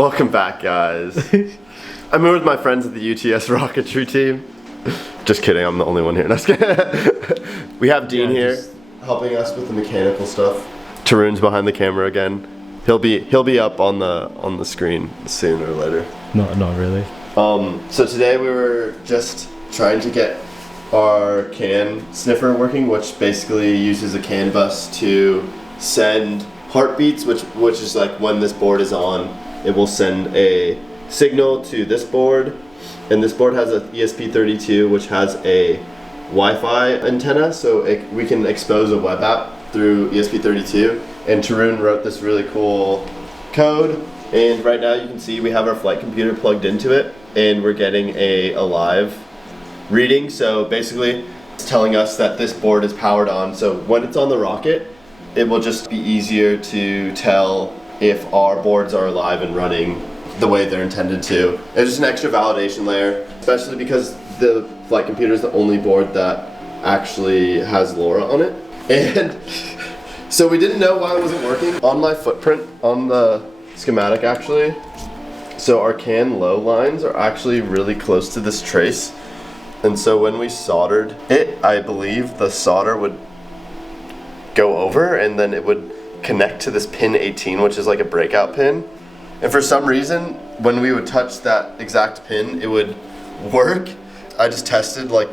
Welcome back, guys. I'm here with my friends at the UTS rocketry team. Just kidding, I'm the only one here. No, we have Dean here helping us with the mechanical stuff. Tarun's behind the camera again. He'll be up on the screen sooner or later. Not really. So today we were just trying to get our CAN sniffer working, which basically uses a CAN bus to send heartbeats, which is like when this board is on, it will send a signal to this board, and this board has a ESP32 which has a Wi-Fi antenna, so we can expose a web app through ESP32. And Tarun wrote this really cool code, and right now you can see we have our flight computer plugged into it, and we're getting a live reading. So basically it's telling us that this board is powered on, so when it's on the rocket it will just be easier to tell if our boards are alive and running the way they're intended to. It's just an extra validation layer, especially because the flight computer is the only board that actually has LoRa on it. And so we didn't know why it wasn't working. On my footprint, on the schematic actually, so our CAN low lines are actually really close to this trace. And so when we soldered it, I believe the solder would go over and then it would connect to this pin 18, which is like a breakout pin. And for some reason, when we would touch that exact pin, it would work. I just tested like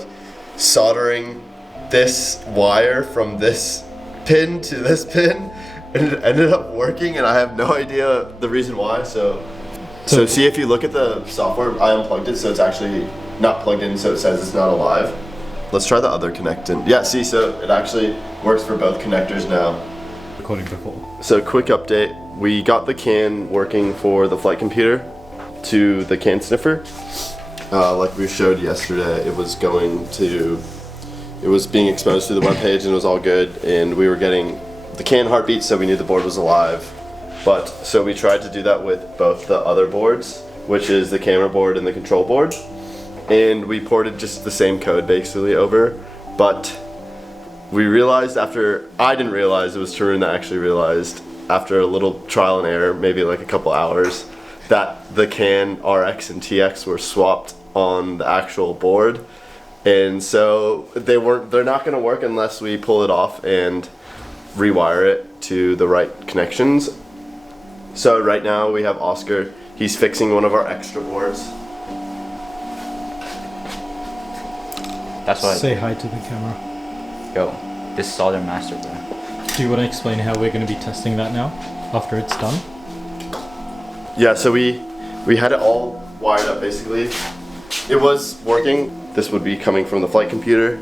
soldering this wire from this pin to this pin, and it ended up working, and I have no idea the reason why. So see, if you look at the software, I unplugged it, so it's actually not plugged in, so it says it's not alive. Let's try the other connector. Yeah, see, so it actually works for both connectors now. Recording before. So quick update, we got the CAN working for the flight computer to the CAN sniffer. Like we showed yesterday, it was being exposed to the web page and it was all good, and we were getting the CAN heartbeat, so we knew the board was alive. But so we tried to do that with both the other boards, which is the camera board and the control board, and we ported just the same code basically over. But we realized I didn't realize, it was Tarun that actually realized after a little trial and error, maybe like a couple hours, that the CAN RX and TX were swapped on the actual board. And so they're not gonna work unless we pull it off and rewire it to the right connections. So right now we have Oscar, he's fixing one of our extra boards. That's why. Say hi to the camera. Yo, this is solder master, bro. Do you want to explain how we're going to be testing that now, after it's done? Yeah, so we had it all wired up basically. It was working. This would be coming from the flight computer,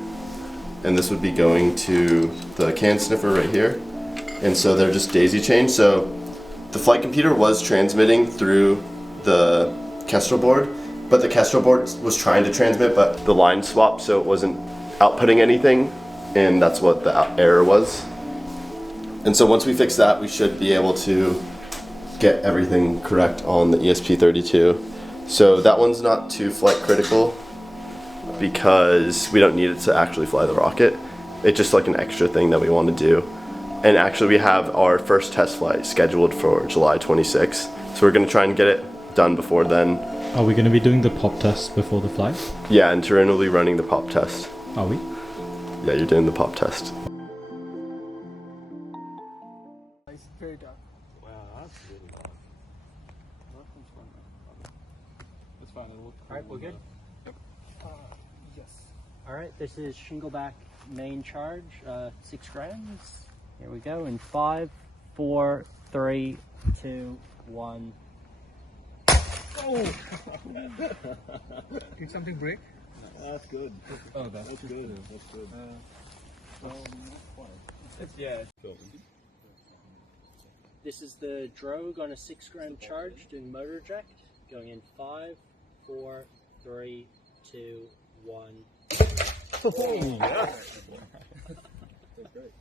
and this would be going to the CAN sniffer right here. And so they're just daisy chained. So the flight computer was transmitting through the Kestrel board, but the Kestrel board was trying to transmit, but the line swapped, so it wasn't outputting anything, and that's what the error was. And so once we fix that, we should be able to get everything correct on the ESP32. So that one's not too flight critical because we don't need it to actually fly the rocket. It's just like an extra thing that we want to do. And actually we have our first test flight scheduled for July 26th. So we're going to try and get it done before then. Are we going to be doing the pop test before the flight? Yeah, and Tarun will be running the pop test. Are we? Yeah, you're doing the pop test. It's very dark. Wow, that's really dark. That's fine. Alright, we're good? Yep. Yes. Alright, this is Shingleback main charge, 6 grams. Here we go in 5, 4, 3, 2, 1. Oh! Did something break? That's good. Oh, that's good. That's good. Yeah. This is the drogue on a 6 gram charge doing motor eject. Going in 5, 4, 3, 2, 1. Oh, yeah. That's great.